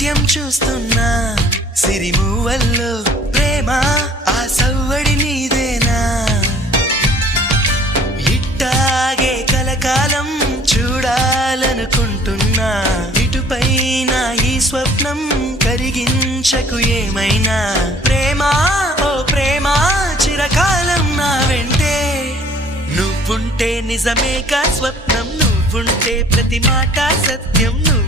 నాట్యం చూస్తున్నా సిరిమూవల్లో ప్రేమ ఆ సవ్వడి నీదేనా ఇట్టాగే కలకాలం చూడాలనుకుంటున్నా ఇటుపైన ఈ స్వప్నం కరిగించకు ఏమైనా ప్రేమ ఓ ప్రేమ చిరకాలం నా వెంటే నువ్వుంటే నిజమేగా స్వప్నం నువ్వుంటే ప్రతి మాట సత్యం